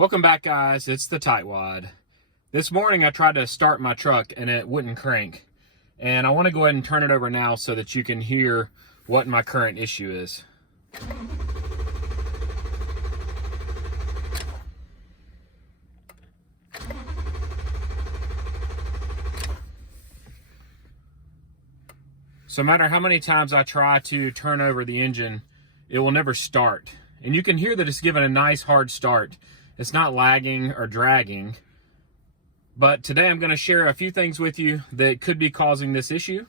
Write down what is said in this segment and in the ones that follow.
Welcome back, guys. It's the Tightwad. This morning I tried to start my truck and it wouldn't crank. And I want to go ahead and turn it over now so that you can hear what my current issue is. So no matter how many times I try to turn over the engine, it will never start. And you can hear that it's given a nice hard start. It's not lagging or dragging. But today I'm going to share a few things with you that could be causing this issue.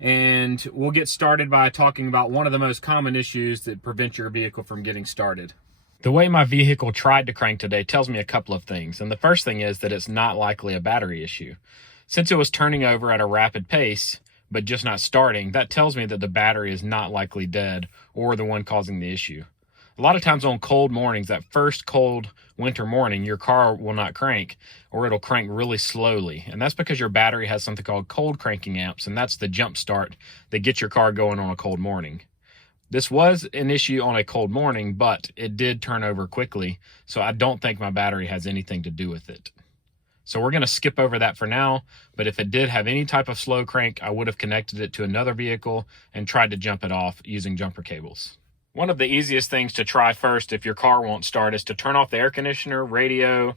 And we'll get started by talking about one of the most common issues that prevent your vehicle from getting started. The way my vehicle tried to crank today tells me a couple of things. And the first thing is that it's not likely a battery issue. Since it was turning over at a rapid pace, but just not starting, that tells me that the battery is not likely dead or the one causing the issue. A lot of times on cold mornings, that first cold winter morning, your car will not crank, or it'll crank really slowly. And that's because your battery has something called cold cranking amps, and that's the jump start that gets your car going on a cold morning. This was an issue on a cold morning, but it did turn over quickly, so I don't think my battery has anything to do with it. So we're going to skip over that for now, but if it did have any type of slow crank, I would have connected it to another vehicle and tried to jump it off using jumper cables. One of the easiest things to try first if your car won't start is to turn off the air conditioner, radio,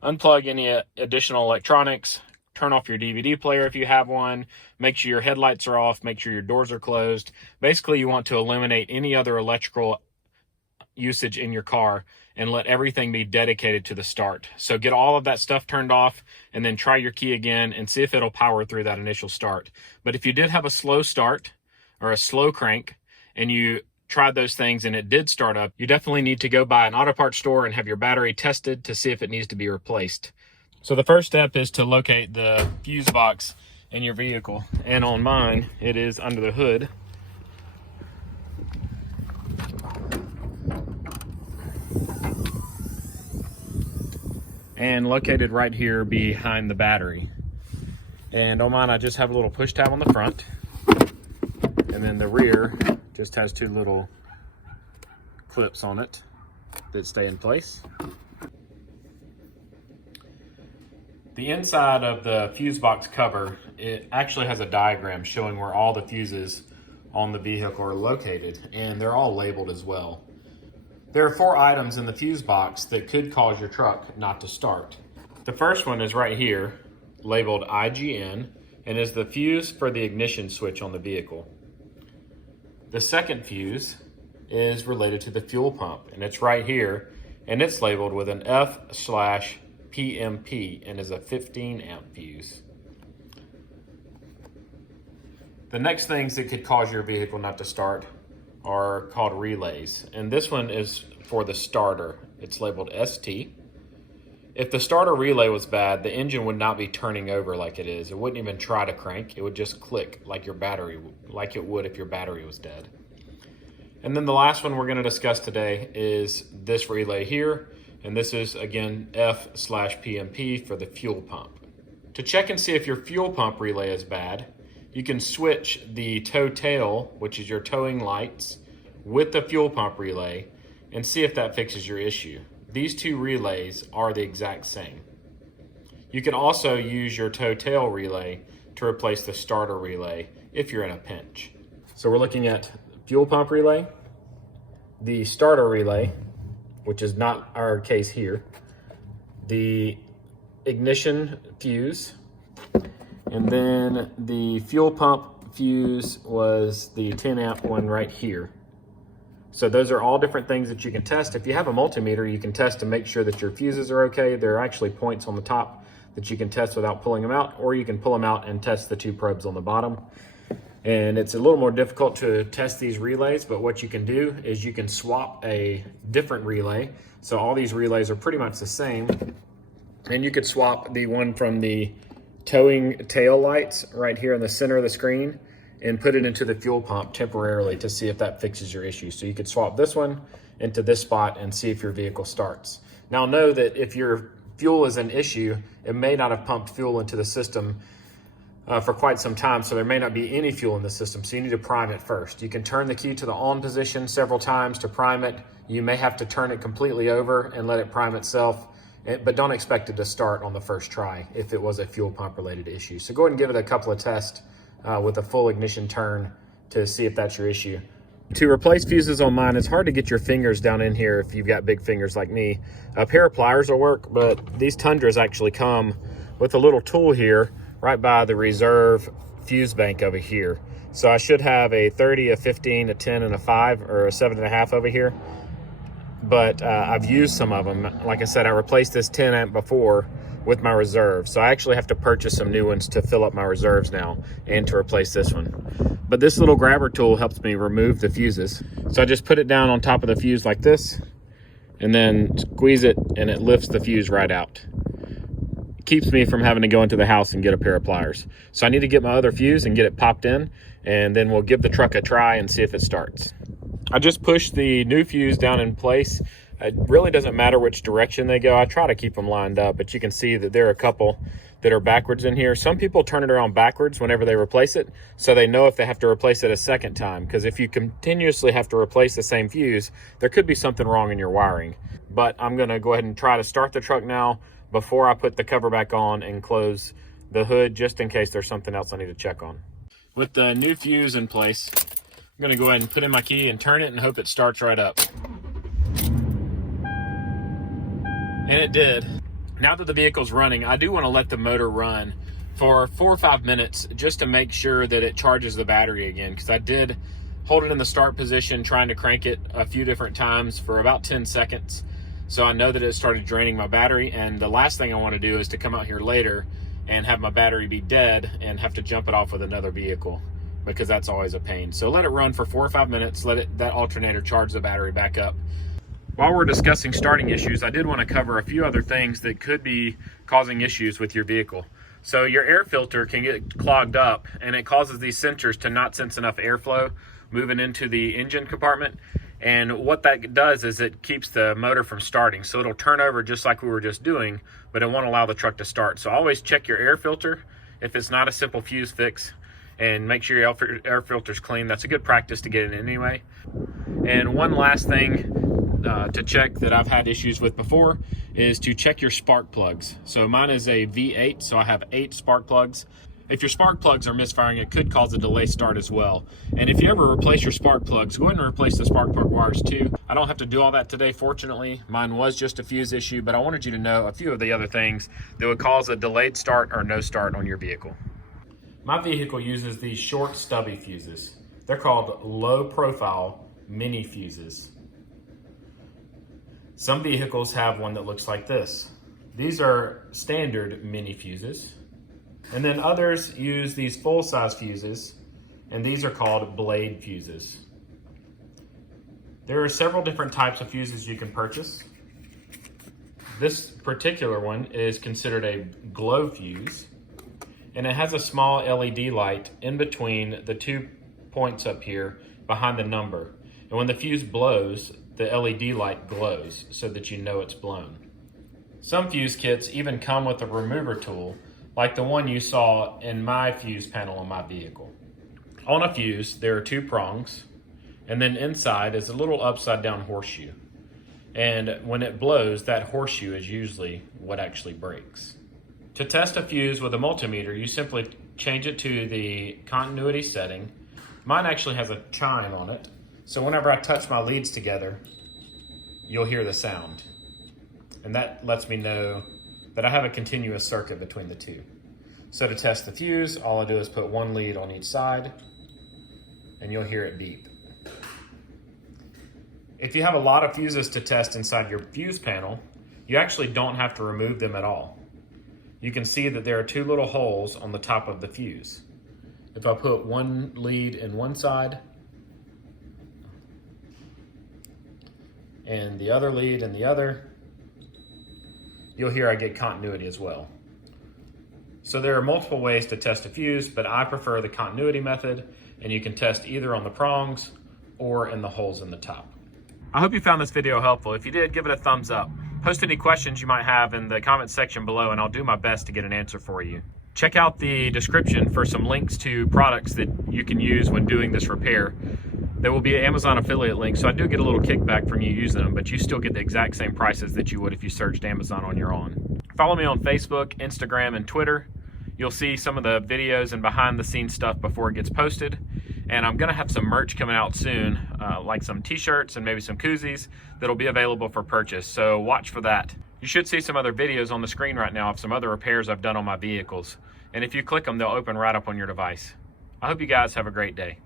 unplug any additional electronics, turn off your DVD player if you have one, make sure your headlights are off, make sure your doors are closed. Basically, you want to eliminate any other electrical usage in your car and let everything be dedicated to the start. So get all of that stuff turned off and then try your key again and see if it'll power through that initial start. But if you did have a slow start or a slow crank and you tried those things and it did start up, you definitely need to go by an auto parts store and have your battery tested to see if it needs to be replaced. So the first step is to locate the fuse box in your vehicle. And on mine, it is under the hood. And located right here behind the battery. And on mine, I just have a little push tab on the front. And then the rear just has two little clips on it that stay in place. The inside of the fuse box cover, it actually has a diagram showing where all the fuses on the vehicle are located, and they're all labeled as well. There are 4 items in the fuse box that could cause your truck not to start. The first one is right here, labeled IGN, and is the fuse for the ignition switch on the vehicle. The second fuse is related to the fuel pump, and it's right here, and it's labeled with an F/PMP and is a 15 amp fuse. The next things that could cause your vehicle not to start are called relays, and this one is for the starter. It's labeled ST. If the starter relay was bad, the engine would not be turning over like it is. It wouldn't even try to crank. It would just click like it would if your battery was dead. And then the last one we're going to discuss today is this relay here, and this is again F/PMP for the fuel pump. To check and see if your fuel pump relay is bad, you can switch the tow tail, which is your towing lights, with the fuel pump relay and see if that fixes your issue. These two relays are the exact same. You can also use your tow tail relay to replace the starter relay if you're in a pinch. So we're looking at fuel pump relay, the starter relay, which is not our case here, the ignition fuse, and then the fuel pump fuse was the 10 amp one right here. So those are all different things that you can test. If you have a multimeter, you can test to make sure that your fuses are okay. There are actually points on the top that you can test without pulling them out, or you can pull them out and test the 2 probes on the bottom. And it's a little more difficult to test these relays, but what you can do is you can swap a different relay. So all these relays are pretty much the same. And you could swap the one from the towing tail lights right here in the center of the screen and put it into the fuel pump temporarily to see if that fixes your issue. So you could swap this one into this spot and see if your vehicle starts. Now know that if your fuel is an issue, it may not have pumped fuel into the system for quite some time, so there may not be any fuel in the system, so you need to prime it first. You can turn the key to the on position several times to prime it. You may have to turn it completely over and let it prime itself, but don't expect it to start on the first try if it was a fuel pump related issue. So go ahead and give it a couple of tests with a full ignition turn to see if that's your issue. To replace fuses on mine, it's hard to get your fingers down in here if you've got big fingers like me. A pair of pliers will work, but these Tundras actually come with a little tool here right by the reserve fuse bank over here. So I should have a 30, a 15, a 10, and a 5, or a 7.5 over here. But I've used some of them. Like I said, I replaced this 10 amp before with my reserve. So I actually have to purchase some new ones to fill up my reserves now and to replace this one. But this little grabber tool helps me remove the fuses. So I just put it down on top of the fuse like this, and then squeeze it, and it lifts the fuse right out. It keeps me from having to go into the house and get a pair of pliers. So I need to get my other fuse and get it popped in, and then we'll give the truck a try and see if it starts. I just pushed the new fuse down in place. It really doesn't matter which direction they go. I try to keep them lined up, but you can see that there are a couple that are backwards in here. Some people turn it around backwards whenever they replace it, so they know if they have to replace it a second time, because if you continuously have to replace the same fuse, there could be something wrong in your wiring. But I'm gonna go ahead and try to start the truck now before I put the cover back on and close the hood, just in case there's something else I need to check on. With the new fuse in place, I'm gonna go ahead and put in my key and turn it and hope it starts right up. And it did. Now that the vehicle's running, I do want to let the motor run for 4 or 5 minutes just to make sure that it charges the battery again, because I did hold it in the start position trying to crank it a few different times for about 10 seconds. So I know that it started draining my battery, and the last thing I want to do is to come out here later and have my battery be dead and have to jump it off with another vehicle, because that's always a pain. So let it run for 4 or 5 minutes, let that alternator charge the battery back up. While we're discussing starting issues, I did want to cover a few other things that could be causing issues with your vehicle. So your air filter can get clogged up, and it causes these sensors to not sense enough airflow moving into the engine compartment. And what that does is it keeps the motor from starting. So it'll turn over just like we were just doing, but it won't allow the truck to start. So always check your air filter if it's not a simple fuse fix, and make sure your air filter's clean. That's a good practice to get it anyway. And one last thing to check that I've had issues with before is to check your spark plugs. So mine is a V8, so I have 8 spark plugs. If your spark plugs are misfiring, it could cause a delay start as well. And if you ever replace your spark plugs, go ahead and replace the spark plug wires too. I don't have to do all that today, fortunately. Mine was just a fuse issue, but I wanted you to know a few of the other things that would cause a delayed start or no start on your vehicle. My vehicle uses these short stubby fuses. They're called low profile mini fuses. Some vehicles have one that looks like this. These are standard mini fuses. And then others use these full-size fuses, and these are called blade fuses. There are several different types of fuses you can purchase. This particular one is considered a glow fuse, and it has a small LED light in between the 2 points up here behind the number. And when the fuse blows, the LED light glows so that you know it's blown. Some fuse kits even come with a remover tool, like the one you saw in my fuse panel on my vehicle. On a fuse, there are 2 prongs, and then inside is a little upside down horseshoe. And when it blows, that horseshoe is usually what actually breaks. To test a fuse with a multimeter, you simply change it to the continuity setting. Mine actually has a chime on it, so whenever I touch my leads together, you'll hear the sound. And that lets me know that I have a continuous circuit between the 2. So to test the fuse, all I do is put 1 lead on each side, and you'll hear it beep. If you have a lot of fuses to test inside your fuse panel, you actually don't have to remove them at all. You can see that there are 2 little holes on the top of the fuse. If I put 1 lead in one side and the other lead in the other, you'll hear I get continuity as well. So there are multiple ways to test a fuse, but I prefer the continuity method, and you can test either on the prongs or in the holes in the top. I hope you found this video helpful. If you did, give it a thumbs up. Post any questions you might have in the comment section below, and I'll do my best to get an answer for you. Check out the description for some links to products that you can use when doing this repair. There will be an Amazon affiliate link, so I do get a little kickback from you using them, but you still get the exact same prices that you would if you searched Amazon on your own. Follow me on Facebook, Instagram, and Twitter. You'll see some of the videos and behind the scenes stuff before it gets posted. And I'm gonna have some merch coming out soon, like some t-shirts and maybe some koozies that'll be available for purchase, so watch for that. You should see some other videos on the screen right now of some other repairs I've done on my vehicles. And if you click them, they'll open right up on your device. I hope you guys have a great day.